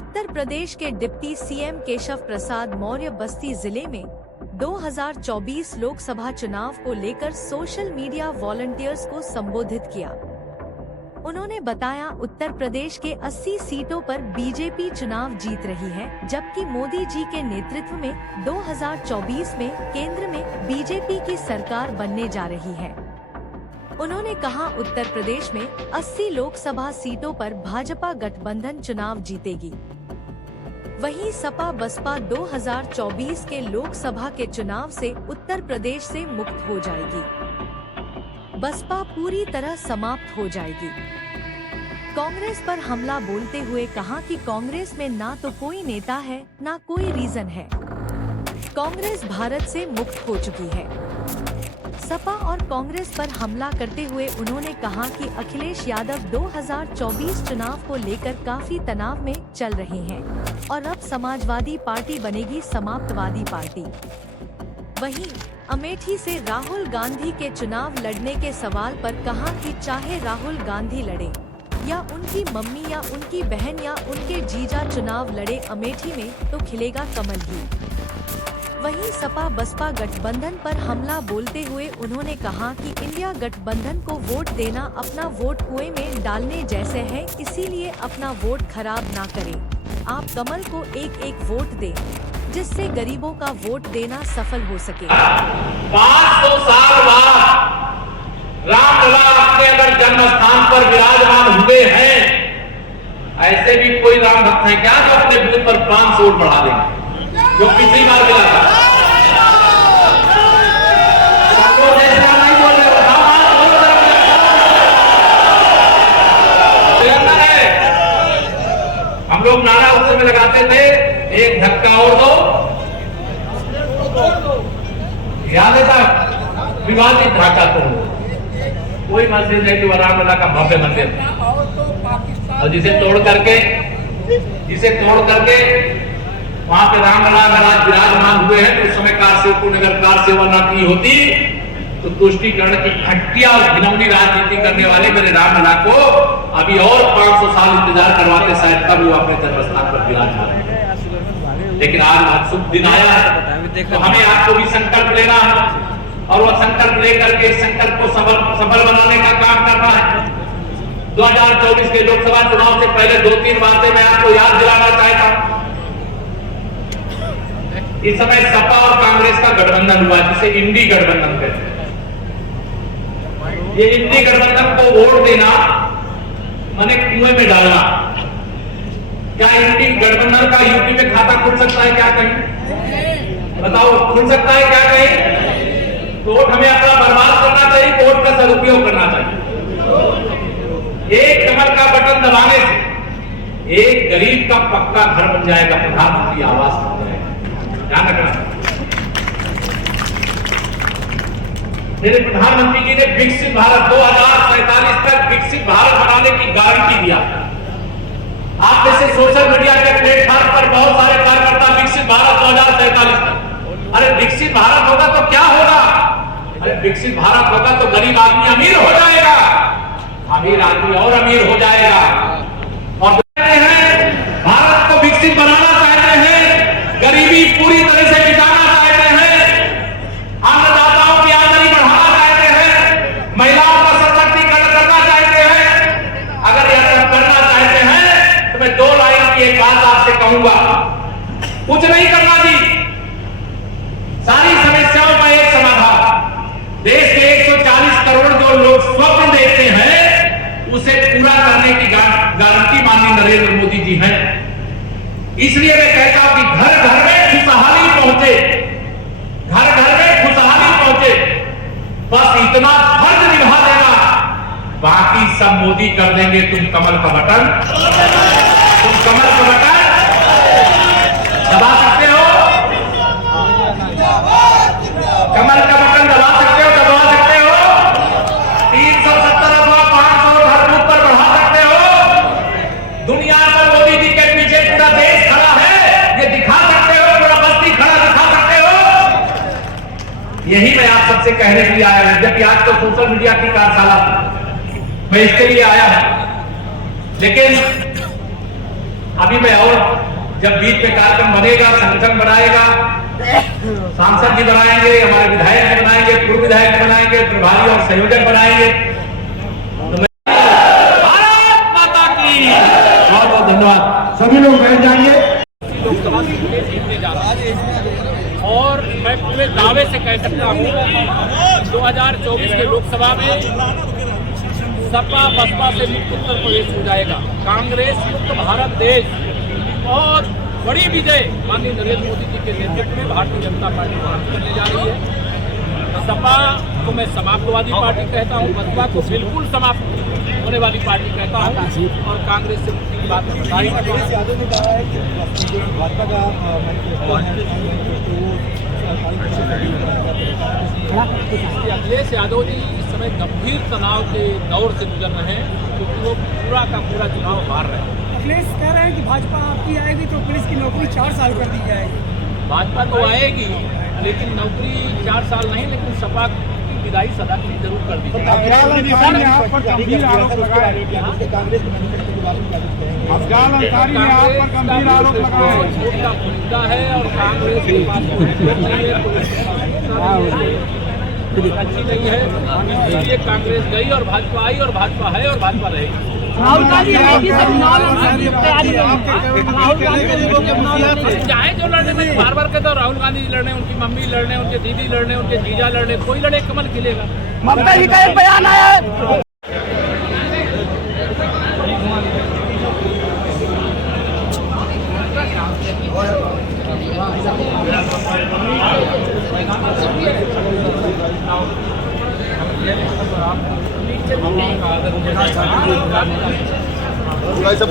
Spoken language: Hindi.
उत्तर प्रदेश के डिप्टी सीएम केशव प्रसाद मौर्य बस्ती जिले में 2024 लोकसभा चुनाव को लेकर सोशल मीडिया वॉलंटियर्स को संबोधित किया। उन्होंने बताया, उत्तर प्रदेश के 80 सीटों पर बीजेपी चुनाव जीत रही है, जबकि मोदी जी के नेतृत्व में 2024 में केंद्र में बीजेपी की सरकार बनने जा रही है। उन्होंने कहा, उत्तर प्रदेश में 80 लोकसभा सीटों पर भाजपा गठबंधन चुनाव जीतेगी। वहीं सपा बसपा 2024 के लोकसभा के चुनाव से उत्तर प्रदेश से मुक्त हो जाएगी। बसपा पूरी तरह समाप्त हो जाएगी। कांग्रेस पर हमला बोलते हुए कहा कि कांग्रेस में ना तो कोई नेता है, ना कोई रीजन है। कांग्रेस भारत से मुक्त हो चुकी है। सपा और कांग्रेस पर हमला करते हुए उन्होंने कहा कि अखिलेश यादव 2024 चुनाव को लेकर काफी तनाव में चल रहे हैं और अब समाजवादी पार्टी बनेगी समाप्तवादी पार्टी। वहीं अमेठी से राहुल गांधी के चुनाव लड़ने के सवाल पर कहा कि चाहे राहुल गांधी लड़े या उनकी मम्मी या उनकी बहन या उनके जीजा चुनाव लड़े अमेठी में, तो खिलेगा कमल ही। वहीं सपा बसपा गठबंधन पर हमला बोलते हुए उन्होंने कहा कि इंडिया गठबंधन को वोट देना अपना वोट कुएं में डालने जैसे है, इसीलिए अपना वोट खराब ना करें। आप कमल को एक एक वोट दें, जिससे गरीबों का वोट देना सफल हो सके। 500 साल बाद रामलला अपने अगर जन्म स्थान पर विराजमान हुए हैं, ऐसे भी कोई राम भक्त है क्या जो अपने बूथ पर 500 वोट बढ़ा देंगे, जो पिछली बार मिला था? हम लोग नारा उस समय लगाते थे, एक धक्का और दो, याद है साहब, विवादित ढांचा तोड़ो। कोई मस्जिद है कि वह रामलला का भव्य मंदिर और जिसे तोड़ करके वहां पे रामलला विराजमान हुए हैं, तो उस समय कार सेवकों ने अगर कार सेवा न की होती तो तुष्टीकरण की घटिया और घिनौनी राजनीति करने वाले मेरे रामलला को अभी और 500 साल इंतजार करवाते, शायद तब वो अपने जन्मस्थान पर विराजमान। लेकिन आज शुभ दिन आया है, तो हमें आपको भी संकल्प लेना है और वह संकल्प लेकर के संकल्प को सफल बनाने का काम करना है। 2024 के लोकसभा चुनाव से पहले 2-3 बातें मैं आपको याद दिलाना चाहता हूं। इस समय सपा और कांग्रेस का गठबंधन हुआ, जिसे इंडी गठबंधन कहते हैं। ये इंडी गठबंधन को वोट देना माने कुएं में डालना। क्या इंडी गठबंधन का यूपी में खाता खुल सकता है क्या कहीं? बताओ, खुल सकता है क्या कहीं? तो वोट हमें अपना बर्बाद करना चाहिए, वोट का सदुपयोग करना चाहिए। एक कमल का बटन दबाने से एक गरीब का पक्का घर बन जाएगा, प्रधानमंत्री आवास बन जाएगा। ध्यान रखना। मेरे प्रधानमंत्री जी ने विकसित भारत 2047 तक विकसित भारत बनाने की गारंटी दिया। आप जैसे सोशल मीडिया के प्लेटफॉर्म पर बहुत सारे कार्यकर्ता विकसित भारत 2047 तक, अरे विकसित भारत होगा तो क्या होगा? अरे विकसित भारत होगा तो गरीब आदमी अमीर हो जाएगा, अमीर आदमी और अमीर हो जाएगा। और भारत को विकसित बनाना चाहते हैं, गरीबी पूरी तरह से मिटाना चाहते हैं, अन्नदाताओं की आमदनी बढ़ाना चाहते हैं, महिलाओं का सशक्तिकरण करना चाहते हैं। अगर यह सब करना चाहते हैं तो मैं 2 लाइन की एक बात आपसे कहूंगा, कुछ नहीं करना जी, सारी समस्याओं का एक समाधान। देश के 140 करोड़ जो लोग स्वप्न देखते हैं, उसे पूरा करने की गारंटी माननीय नरेंद्र मोदी जी हैं। इसलिए मैं कहता हूं कि घर घर में खुशहाली पहुंचे, घर घर में खुशहाली पहुंचे, बस इतना फर्ज निभा देना, बाकी सब मोदी कर देंगे। तुम कमल का बटन दबा सकते हो, कमल का बटन दबा सकते हो, 370 अथवा 500 घर बूथ पर बढ़ा सकते हो। दुनिया में मोदी जी के पीछे पूरा देश खड़ा है, ये दिखा सकते हो, पूरा बस्ती खड़ा दिखा सकते हो। यही मैं आप सबसे कहने के लिए आया हूं, जबकि आज तो सोशल मीडिया की कार्यशाला मैं इसके लिए आया हूं। लेकिन अभी मैं और जब बीच में कार्यक्रम बनेगा, संगठन बनाएगा, सांसद जी बनाएंगे, हमारे विधायक जी बनाएंगे, पूर्व विधायक बनाएंगे, प्रभारी और संयोजक बनाएंगे। तो भारत माता की बहुत बहुत धन्यवाद। सभी लोग बैठ जाइए। लोकसभा सीटें जीतने जा रहा है और मैं पूरे दावे से कह सकता हूँ 2024 के लोकसभा में सपा बसपा से मुक्त उत्तर प्रदेश हो जाएगा। कांग्रेस मुक्त भारत देश बहुत बड़ी विजय माननीय नरेंद्र मोदी जी के नेतृत्व में भारतीय जनता पार्टी प्राप्त करने जा रही है। सपा को मैं समाप्तवादी पार्टी कहता हूँ, बसपा को बिल्कुल समाप्त होने वाली पार्टी कहता हूँ और कांग्रेस से मुक्ति की बात अखिलेश यादव ने कहा है कि भाजपा का अखिलेश यादव जी इस समय गंभीर तनाव के दौर से गुजर रहे हैं क्योंकि वो पूरा का पूरा चुनाव हार रहे हैं। अखिलेश कह रहे हैं कि भाजपा आपकी आएगी तो पुलिस की नौकरी 4 साल कर दी जाएगी। भाजपा तो आएगी लेकिन नौकरी 4 साल नहीं, लेकिन सपा की विदाई सदा के लिए जरूर कर दी जाएगी। अफगान अंसारी ने आप पर गंभीर आरोप लगाए। अफगान अंसारी ने आप पर गंभीर आरोप लगाए। छोटा मुद्दा है और कांग्रेस के पास अच्छी नहीं है, इसलिए कांग्रेस गई और भाजपा आई और भाजपा है और भाजपा रहेगी। राहुल गांधी चाहे जो लड़ने में बार बार कहते हो, राहुल गांधी लड़ने, उनकी मम्मी लड़ने, उनके दीदी लड़ने, उनके जीजा लड़ने, कोई लड़े कमल खिलेगा। ममता जी का एक बयान आया भाई साहब